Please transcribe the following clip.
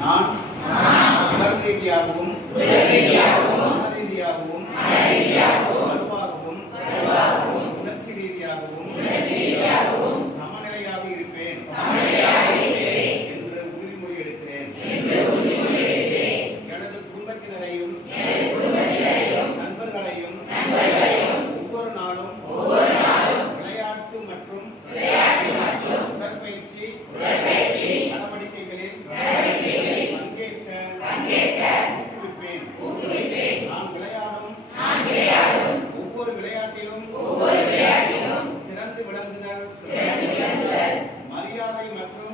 நான் உடல் ரீதியாகவும் மன ரீதியாகவும் வலுவாகவும் உணர்ச்சி ரீதியாகவும் சமநிலையாக இருப்பேன் என்று உறுதிமொழி எடுக்கிறேன். எனது குடும்பத்தினரையும் நண்பர்களையும் ஒவ்வொரு நாளும் விளையாட்டு மற்றும் உடற்பயிற்சி நடவடிக்கைகளில் பங்கேற்க ஊக்குவிப்பேன். நான் விளையாடும் ஒவ்வொரு விளையாட்டிலும் சிறந்து விளங்குதல், மரியாதை மற்றும்